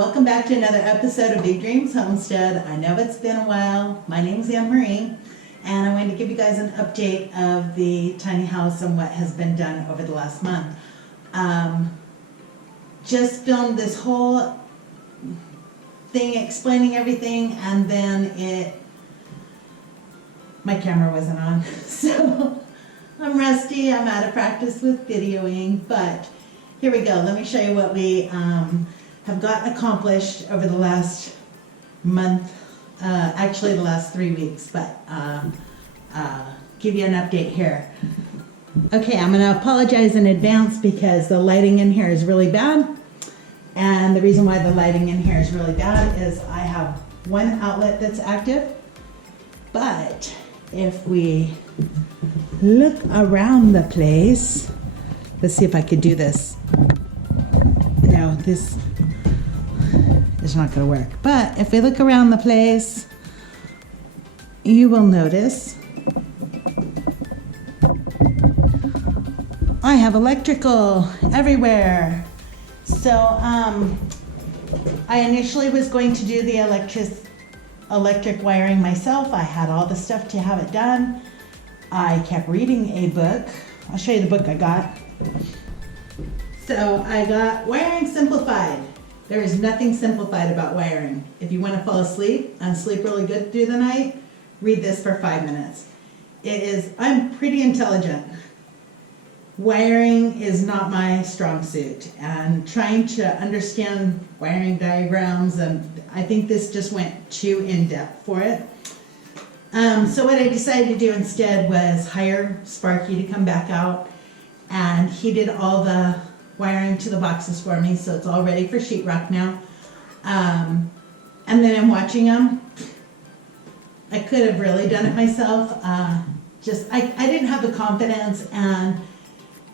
Welcome back to another episode of Big Dreams Homestead. I know it's been a while. My name's Anne Marie, and I wanted to give you guys an update of the tiny house and what has been done over the last month. Just filmed this whole thing explaining everything, and then my camera wasn't on, so I'm rusty. I'm out of practice with videoing, but here we go. Let me show you what we have gotten accomplished over the last month, actually the last 3 weeks, but give you an update here. Okay, I'm going to apologize in advance because the lighting in here is really bad, and the reason why the lighting in here is really bad is I have one outlet that's active, but if we look around the place, let's see if I could do this. No, this is not going to work. But if we look around the place, you will notice I have electrical everywhere. So I initially was going to do the electric wiring myself. I had all the stuff to have it done. I kept reading a book. I'll show you the book I got. So I got Wiring Simplified. There is nothing simplified about wiring. If you want to fall asleep and sleep really good through the night, read this for 5 minutes. I'm pretty intelligent. Wiring is not my strong suit, and trying to understand wiring diagrams, and I think this just went too in-depth for it. So what I decided to do instead was hire Sparky to come back out, and he did all the wiring to the boxes for me, so it's all ready for sheetrock now. And then I'm watching them. I could have really done it myself. I didn't have the confidence, and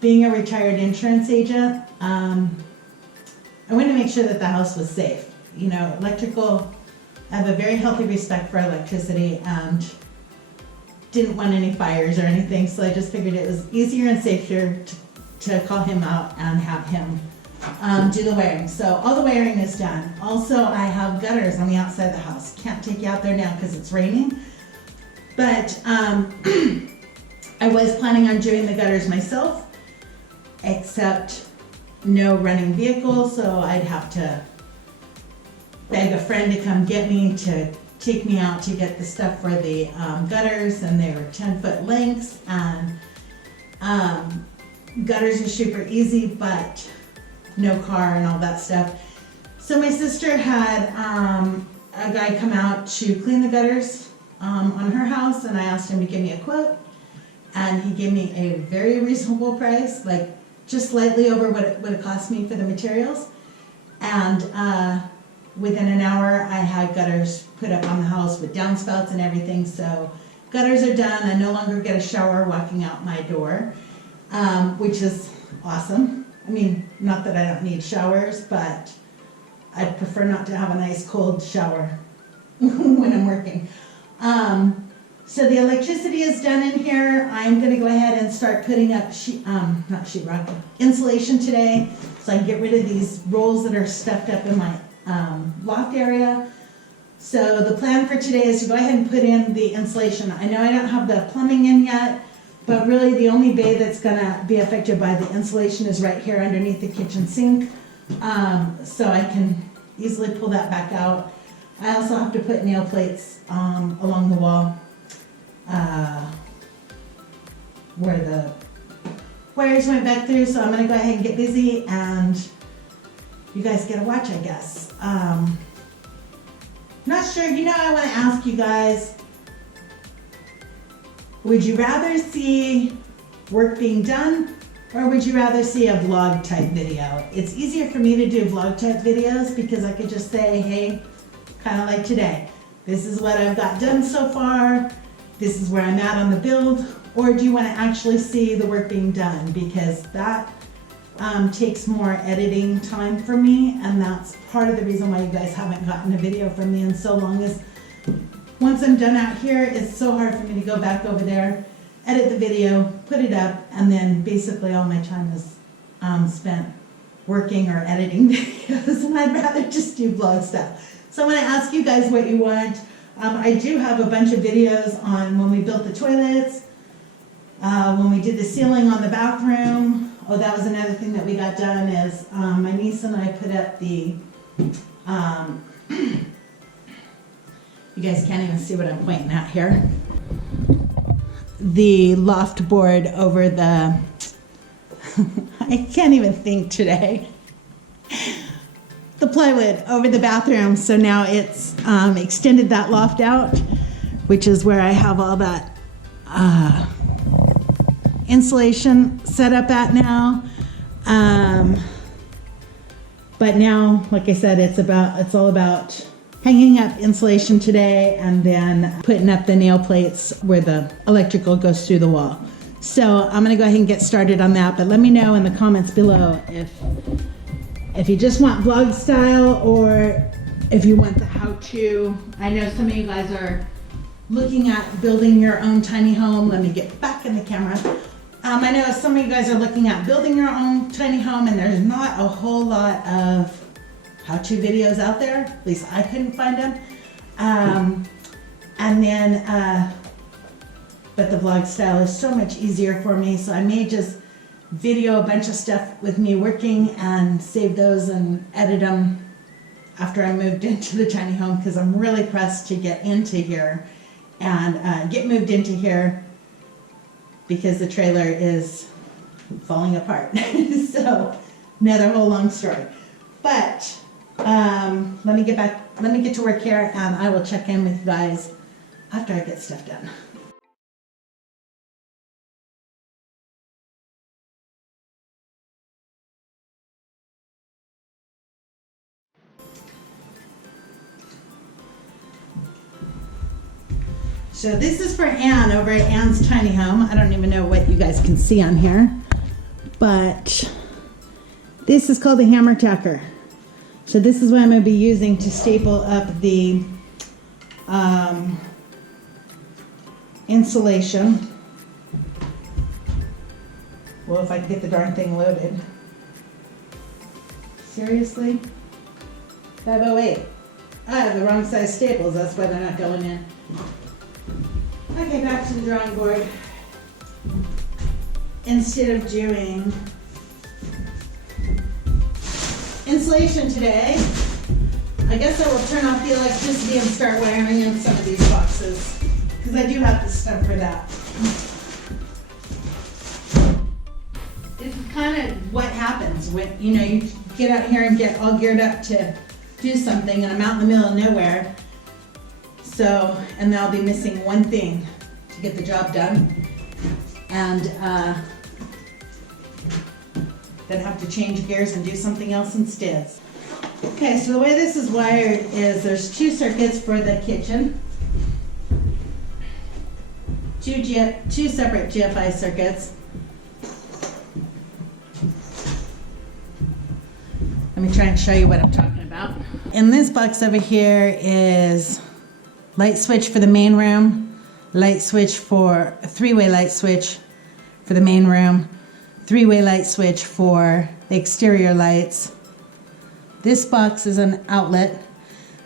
being a retired insurance agent, I wanted to make sure that the house was safe. You know, electrical, I have a very healthy respect for electricity and didn't want any fires or anything, so I just figured it was easier and safer to call him out and have him do the wiring. So all the wiring is done. Also, I have gutters on the outside of the house. Can't take you out there now because it's raining, but I was planning on doing the gutters myself, except no running vehicle, so I'd have to beg a friend to come get me to take me out to get the stuff for the gutters, and they were 10-foot lengths, and gutters are super easy, but no car and all that stuff. So my sister had a guy come out to clean the gutters on her house, and I asked him to give me a quote, and he gave me a very reasonable price, like just slightly over what it would have cost me for the materials. And within an hour, I had gutters put up on the house with downspouts and everything. So gutters are done. I no longer get a shower walking out my door, which is awesome. I mean, not that I don't need showers, but I'd prefer not to have a nice cold shower when I'm working. So the electricity is done in here. I'm going to go ahead and start putting up insulation today, so I can get rid of these rolls that are stuffed up in my loft area. So the plan for today is to go ahead and put in the insulation. I know I don't have the plumbing in yet, but really the only bay that's going to be affected by the insulation is right here underneath the kitchen sink. So I can easily pull that back out. I also have to put nail plates along the wall where the wires went back through, so I'm going to go ahead and get busy, and you guys get a watch, I guess. Not sure, I want to ask you guys, would you rather see work being done, or would you rather see a vlog type video? It's easier for me to do vlog type videos because I could just say, hey, kind of like today, this is what I've got done so far, this is where I'm at on the build. Or do you want to actually see the work being done? Because that takes more editing time for me, and that's part of the reason why you guys haven't gotten a video from me in so long, is once I'm done out here, it's so hard for me to go back over there, edit the video, put it up, and then basically all my time is spent working or editing videos, and I'd rather just do vlog stuff. So I'm gonna ask you guys what you want. I do have a bunch of videos on when we built the toilets, when we did the ceiling on the bathroom. Oh, that was another thing that we got done is my niece and I put up the, you guys can't even see what I'm pointing at here. The loft board over the, I can't even think today. The plywood over the bathroom. So now it's extended that loft out, which is where I have all that insulation set up at now. But now, like I said, it's all about hanging up insulation today and then putting up the nail plates where the electrical goes through the wall. So I'm gonna go ahead and get started on that, but let me know in the comments below if you just want vlog style or if you want the how-to. I know some of you guys are looking at building your own tiny home. Let me get back in the camera. I know some of you guys are looking at building your own tiny home, and there's not a whole lot of how-to videos out there. At least I couldn't find them. But the vlog style is so much easier for me, so I may just video a bunch of stuff with me working and save those and edit them after I moved into the tiny home, because I'm really pressed to get into here and get moved into here because the trailer is falling apart. So another whole long story. But let me get to work here, and I will check in with you guys after I get stuff done. So this is for Ann over at Ann's tiny home. I don't even know what you guys can see on here, but this is called a hammer tacker. So this is what I'm going to be using to staple up the insulation. Well, if I can get the darn thing loaded. Seriously? 508. I have the wrong size staples, that's why they're not going in. Okay, back to the drawing board. Instead of doing insulation today, I guess I will turn off the electricity and start wiring in some of these boxes, because I do have the stuff for that. This is kind of what happens when, you know, you get out here and get all geared up to do something, and I'm out in the middle of nowhere. So, and then I'll be missing one thing to get the job done, and then have to change gears and do something else instead. Okay, so the way this is wired is there's two circuits for the kitchen, two separate GFI circuits. Let me try and show you what I'm talking about. In this box over here is light switch for the main room, light switch for a three-way light switch for the main room, three-way light switch for the exterior lights. This box is an outlet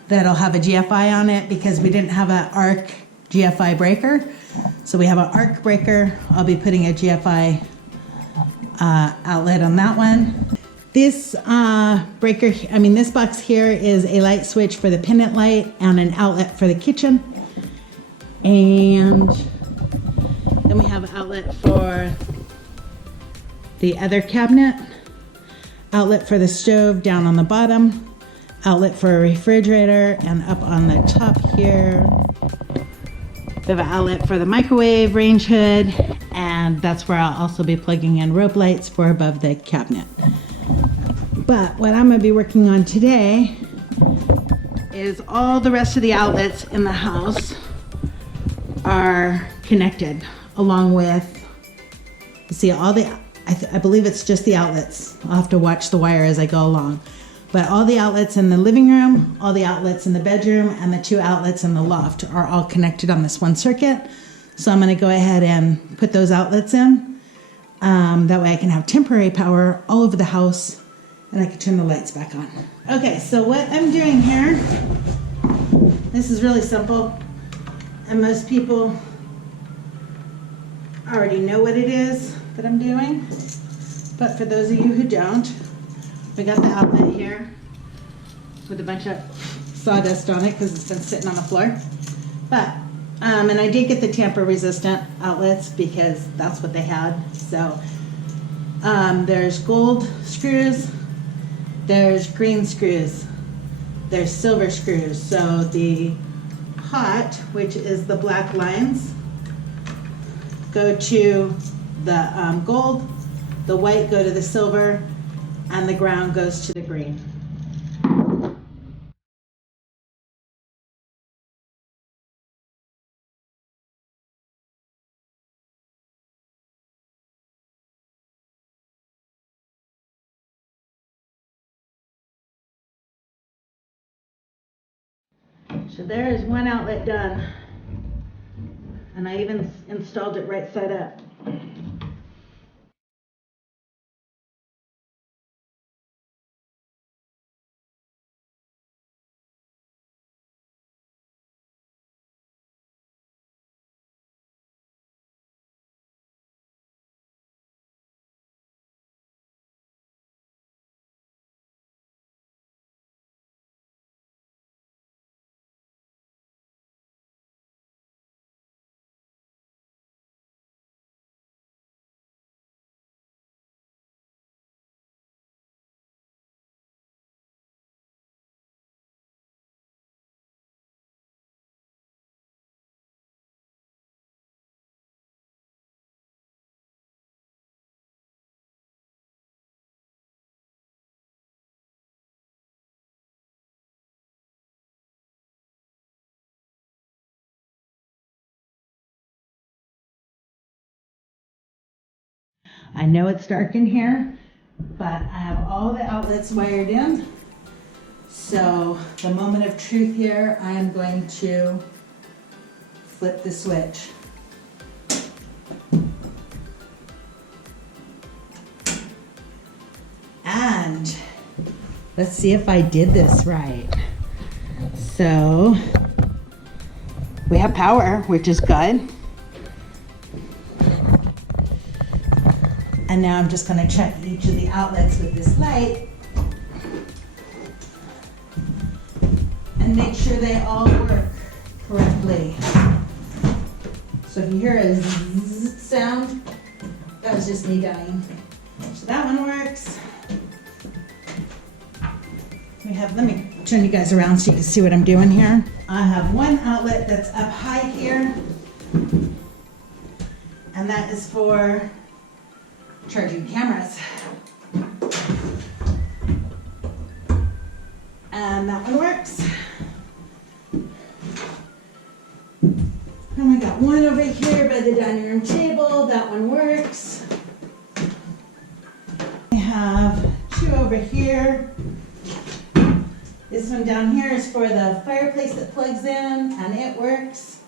that'll have a GFI on it because we didn't have an ARC GFI breaker. So we have an ARC breaker. I'll be putting a GFI outlet on that one. This this box here is a light switch for the pendant light and an outlet for the kitchen. And then we have an outlet for the other cabinet, outlet for the stove down on the bottom, outlet for a refrigerator, and up on the top here, we have an outlet for the microwave range hood, and that's where I'll also be plugging in rope lights for above the cabinet. But what I'm going to be working on today is all the rest of the outlets in the house are connected, along with, you see, all the, I believe it's just the outlets. I'll have to watch the wire as I go along. But all the outlets in the living room, all the outlets in the bedroom, and the two outlets in the loft are all connected on this one circuit. So I'm going to go ahead and put those outlets in. That way I can have temporary power all over the house And I can turn the lights back on. Okay, so what I'm doing here, this is really simple, and most people already know what it is that I'm doing. But for those of you who don't, we got the outlet here with a bunch of sawdust on it because it's been sitting on the floor. But, and I did get the tamper resistant outlets because that's what they had. So, there's gold screws, there's green screws, there's silver screws. So the hot, which is the black lines, go to the gold, the white go to the silver, and the ground goes to the green. So there is one outlet done, and I even installed it right side up. I know it's dark in here, but I have all the outlets wired in. So the moment of truth here, I am going to flip the switch. And let's see if I did this right. So we have power, which is good. And now I'm just going to check each of the outlets with this light and make sure they all work correctly. So if you hear a zzz sound, that was just me dying. So that one works. Let me turn you guys around so you can see what I'm doing here. I have one outlet that's up high here, and that is for charging cameras. And that one works. And we got one over here by the dining room table. That one works. We have two over here. This one down here is for the fireplace that plugs in, and it works.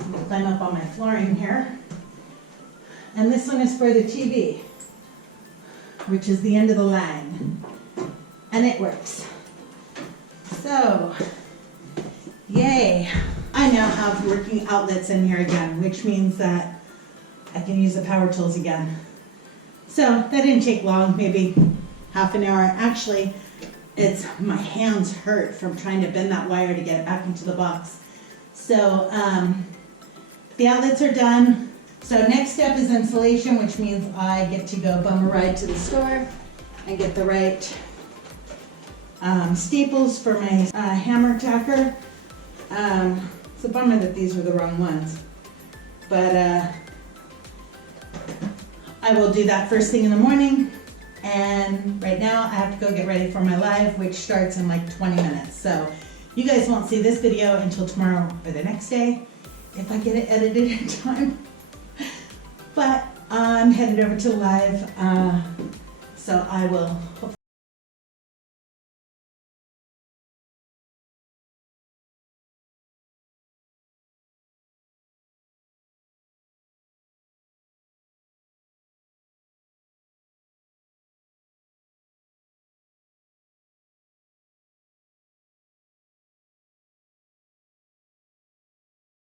I'm gonna climb up on my flooring here. And this one is for the TV, which is the end of the line. And it works. So, yay. I now have working outlets in here again, which means that I can use the power tools again. So that didn't take long, maybe half an hour. Actually, my hands hurt from trying to bend that wire to get it back into the box. So the outlets are done. So next step is installation, which means I get to go bum a ride to the store and get the right staples for my hammer tacker. It's a bummer that these were the wrong ones, but I will do that first thing in the morning. And right now I have to go get ready for my live, which starts in like 20 minutes. So you guys won't see this video until tomorrow or the next day, if I get it edited in time. But I'm headed over to live, so I will hopefully